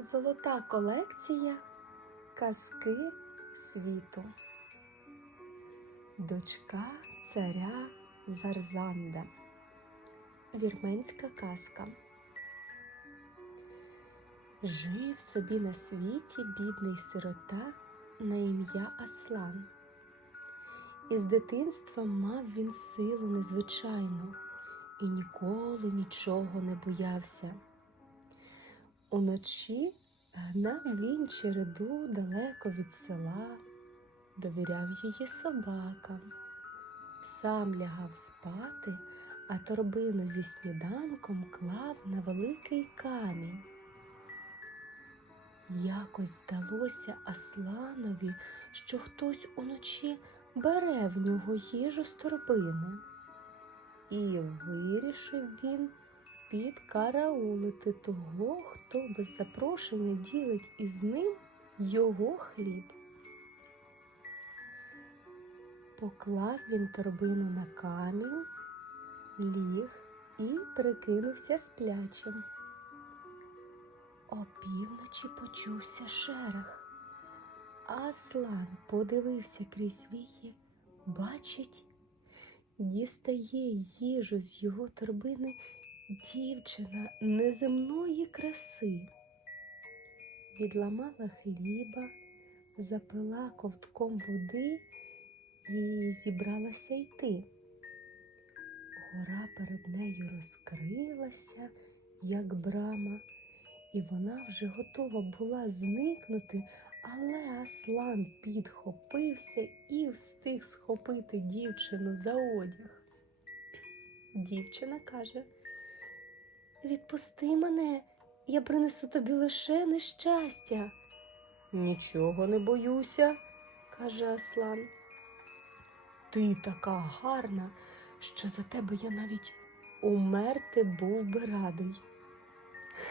Золота колекція Казки світу. Дочка царя Зарзанда. Вірменська казка. Жив собі на світі бідний сирота на ім'я Аслан. Із дитинства мав він силу незвичайну і ніколи нічого не боявся. Уночі гнав він череду далеко від села, довіряв її собакам, сам лягав спати, а торбину зі сніданком клав на великий камінь. Якось здалося Асланові, що хтось уночі бере в нього їжу з торбини. І вирішив він підкараулити того, хто без запрошення ділить із ним його хліб. Поклав він торбину на камінь, ліг і прикинувся сплячим. Опівночі почувся шерех. Аслан подивився крізь вії, бачить, дістає їжу з його торбини дівчина неземної краси. Відламала хліба, запила ковтком води і зібралася йти. Гора перед нею розкрилася, як брама, і вона вже готова була зникнути, але Аслан підхопився і встиг схопити дівчину за одяг. Дівчина каже Відпусти мене, я принесу тобі лише нещастя. Нічого не боюся, каже Аслан. Ти така гарна, що за тебе я навіть умерти був би радий.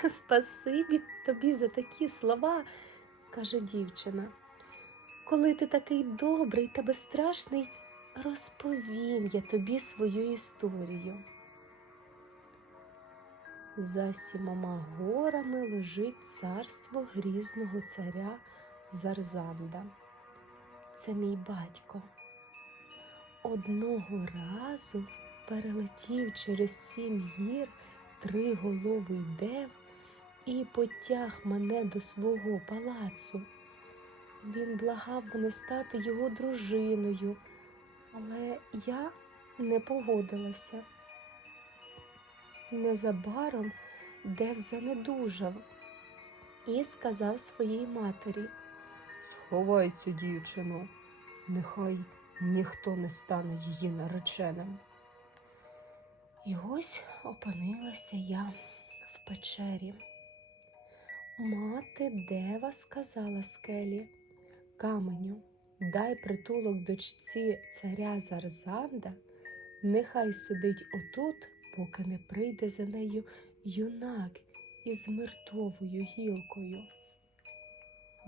Спасибі тобі за такі слова, каже дівчина. Коли ти такий добрий та безстрашний, розповім я тобі свою історію. За сімома горами лежить царство грізного царя Зарзанда. Це мій батько. Одного разу перелетів через сім гір триголовий дев і потяг мене до свого палацу. Він благав мене стати його дружиною, але я не погодилася. Незабаром Дев занедужав і сказав своїй матері Сховай цю дівчину, нехай ніхто не стане її нареченим. І ось опинилася я в печері. Мати Дева сказала скелі Каменю, дай притулок дочці царя Зарзанда, нехай сидить отут поки не прийде за нею юнак із миртовою гілкою,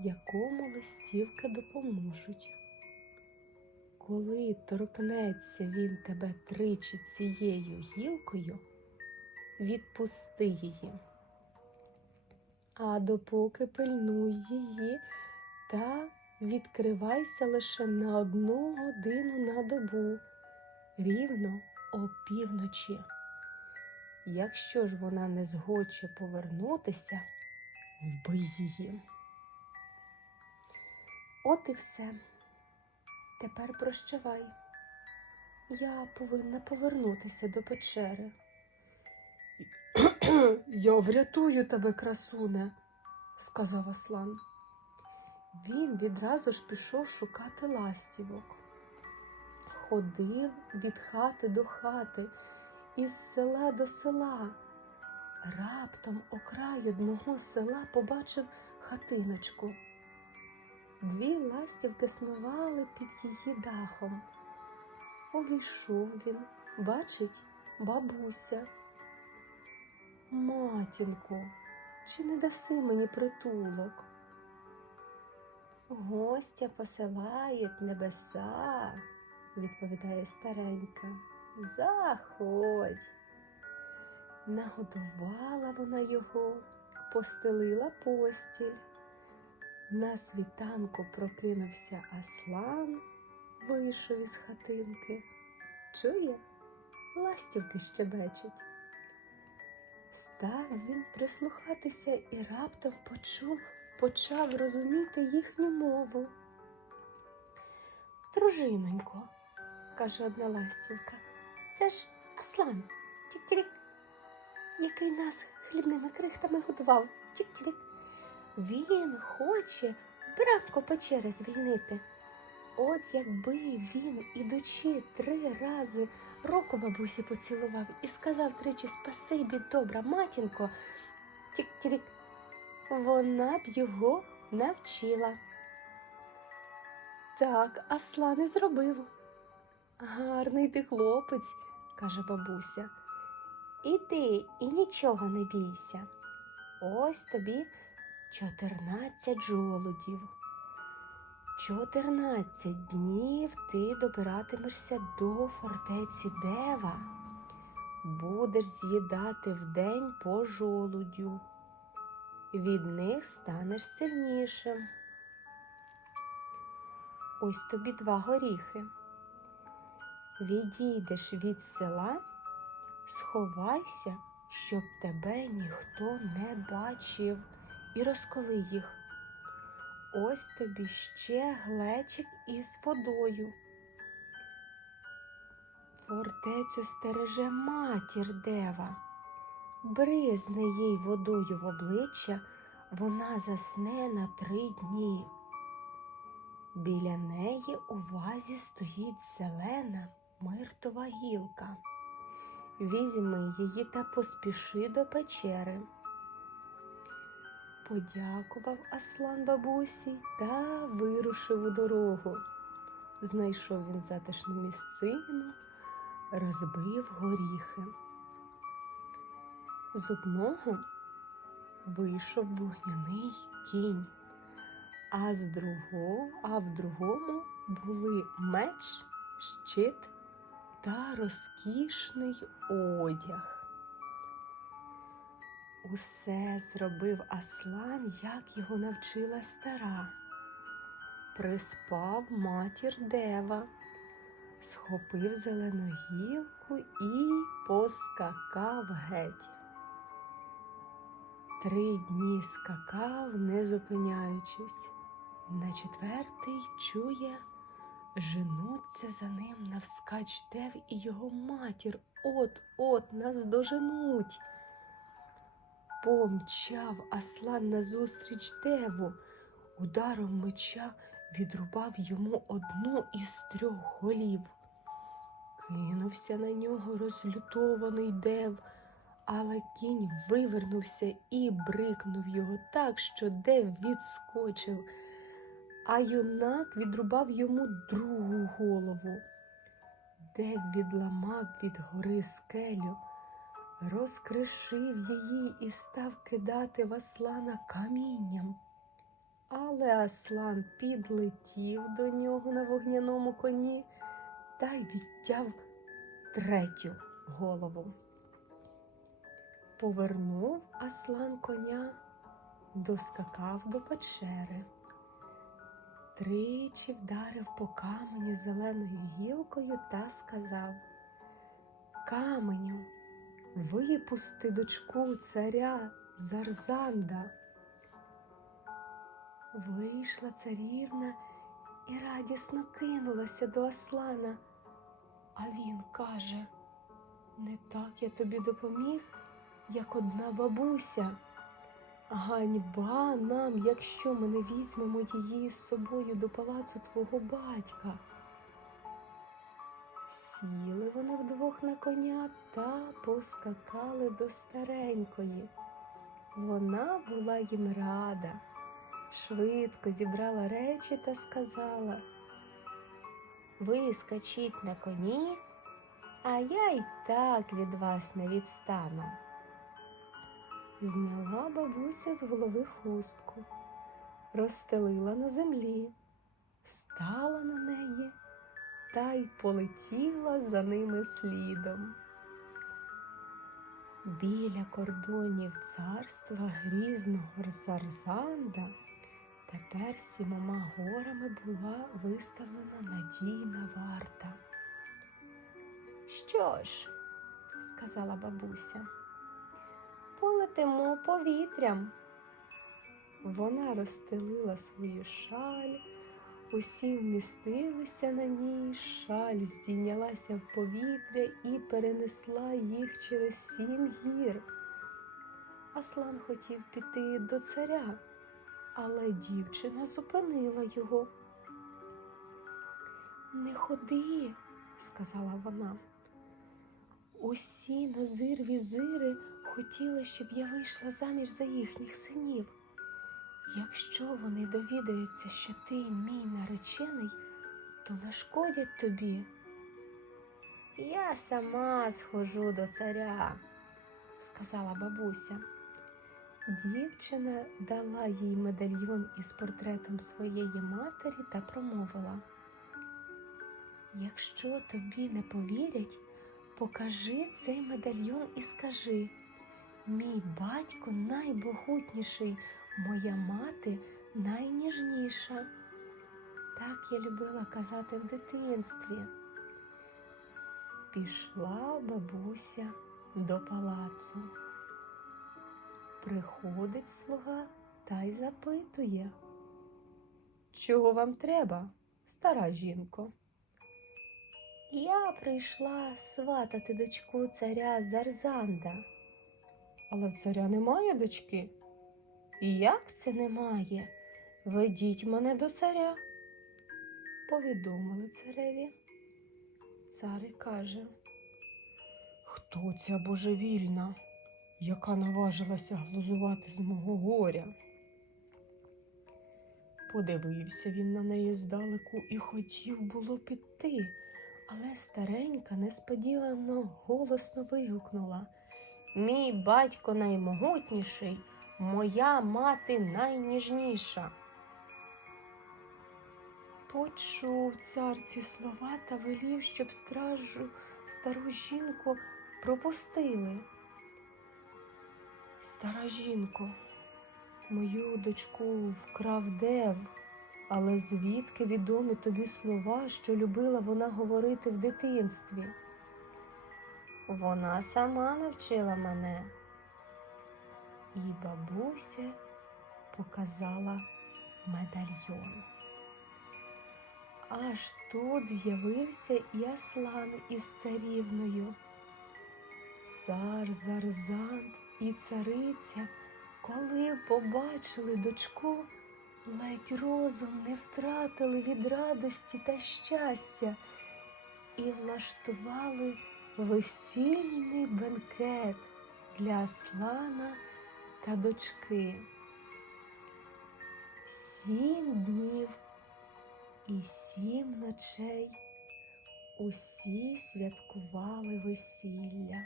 якому листівки допоможуть. Коли торкнеться він тебе тричі цією гілкою, відпусти її. А допоки пильнуй її та відкривайся лише на одну годину на добу, рівно опівночі. Якщо ж вона не згодче повернутися, вбий її. От і все. Тепер прощавай. Я повинна повернутися до печери. Я врятую тебе, красуне, сказав Аслан. Він відразу ж пішов шукати ластівок. Ходив від хати до хати із села до села. Раптом окрай одного села побачив хатиночку. Дві ластівки снували під її дахом. Увійшов він, бачить бабуся. Матінко, чи не даси мені притулок? Гостя посилають небеса, відповідає старенька. Заходь. Нагодувала вона його, постелила постіль. На світанку прокинувся Аслан, вийшов із хатинки. Чує, ластівки щебечуть. Став він прислухатися і раптом почув, почав розуміти їхню мову. Дружинонько, каже одна ластівка, це ж Аслан, чик-чирик, який нас хлібними крихтами годував. Чик-чирик. Він хоче бранко печери звільнити. От якби він, ідучи три рази, руку бабусі поцілував і сказав тричі спасибі, добра матінко, тік-тірік, вона б його навчила. Так, Аслан і зробив. Гарний ти хлопець, каже бабуся. Іди і нічого не бійся. Ось тобі чотирнадцять жолудів. Чотирнадцять днів ти добиратимешся до фортеці Дева. Будеш з'їдати вдень по жолудю. Від них станеш сильнішим. Ось тобі два горіхи. Відійдеш від села, сховайся, щоб тебе ніхто не бачив, і розколи їх. Ось тобі ще глечик із водою. Фортецю стереже матір дева. Бризне їй водою в обличчя, вона засне на три дні. Біля неї у вазі стоїть зелена миртова гілка. Візьми її та поспіши до печери. Подякував Аслан бабусі та вирушив у дорогу. Знайшов він затишну місцину, розбив горіхи. З одного вийшов вогняний кінь, а з другого, а в другому були меч, щит та розкішний одяг. Усе зробив Аслан, як його навчила стара. Приспав матір дева, схопив зелену гілку і поскакав геть. Три дні скакав, не зупиняючись. На четвертий чує, женуться за ним навскач дев і його матір от-от нас доженуть. Помчав Аслан назустріч деву, ударом меча відрубав йому одну із трьох голів. Кинувся на нього розлютований дев, але кінь вивернувся і брикнув його так, що дев відскочив, а юнак відрубав йому другу голову. Дев відламав від гори скелю розкришив її і став кидати в Аслана камінням. Але Аслан підлетів до нього на вогняному коні та й відтяв третю голову. Повернув Аслан коня, доскакав до печери. Тричі вдарив по каменю зеленою гілкою та сказав Каменю, Випусти дочку царя Зарзанда. Вийшла царівна і радісно кинулася до Аслана, а він каже не так я тобі допоміг, як одна бабуся. Ганьба нам, якщо ми не візьмемо її з собою до палацу твого батька. Сіли вони вдвох на коня та поскакали до старенької. Вона була їм рада, швидко зібрала речі та сказала Ви скачіть на коні, а я й так від вас не відстану. Зняла бабуся з голови хустку, розстелила на землі, стала на неї та й полетіла за ними слідом. Біля кордонів царства грізного Зарзанда тепер сімома горами була виставлена надійна варта. Що ж, сказала бабуся, полетимо повітрям. Вона розстелила свою шаль, усі вмістилися на ній, шаль здійнялася в повітря і перенесла їх через сім гір. Аслан хотів піти до царя, але дівчина зупинила його. Не ходи, сказала вона. Усі назир візири хотіли, щоб я вийшла заміж за їхніх синів. Якщо вони довідаються, що ти мій наречений, то нашкодять тобі. Я сама схожу до царя, сказала бабуся. Дівчина дала їй медальйон із портретом своєї матері та промовила: Якщо тобі не повірять, покажи цей медальйон і скажи: мій батько найбогутніший, моя мати найніжніша. Так я любила казати в дитинстві. Пішла бабуся до палацу. Приходить слуга та й запитує. Чого вам треба, стара жінко? Я прийшла сватати дочку царя Зарзанда. Але в царя немає дочки. Як це немає? Ведіть мене до царя. Повідомили цареві. Цар каже, Хто ця божевільна, яка наважилася глузувати з мого горя? Подивився він на неї здалеку і хотів було піти, але старенька несподівано голосно вигукнула Мій батько наймогутніший, моя мати найніжніша. Почув цар ці слова та велів, щоб стражу стару жінку пропустили. Стара жінко, мою дочку вкрав дев, але звідки відомі тобі слова, що любила вона говорити в дитинстві? Вона сама навчила мене. І бабуся показала медальйон. Аж тут з'явився і Аслан із царівною. Цар Зарзант і цариця, коли побачили дочку, ледь розум не втратили від радості та щастя і влаштували весільний бенкет для Аслана та дочки. Сім днів і сім ночей усі святкували весілля.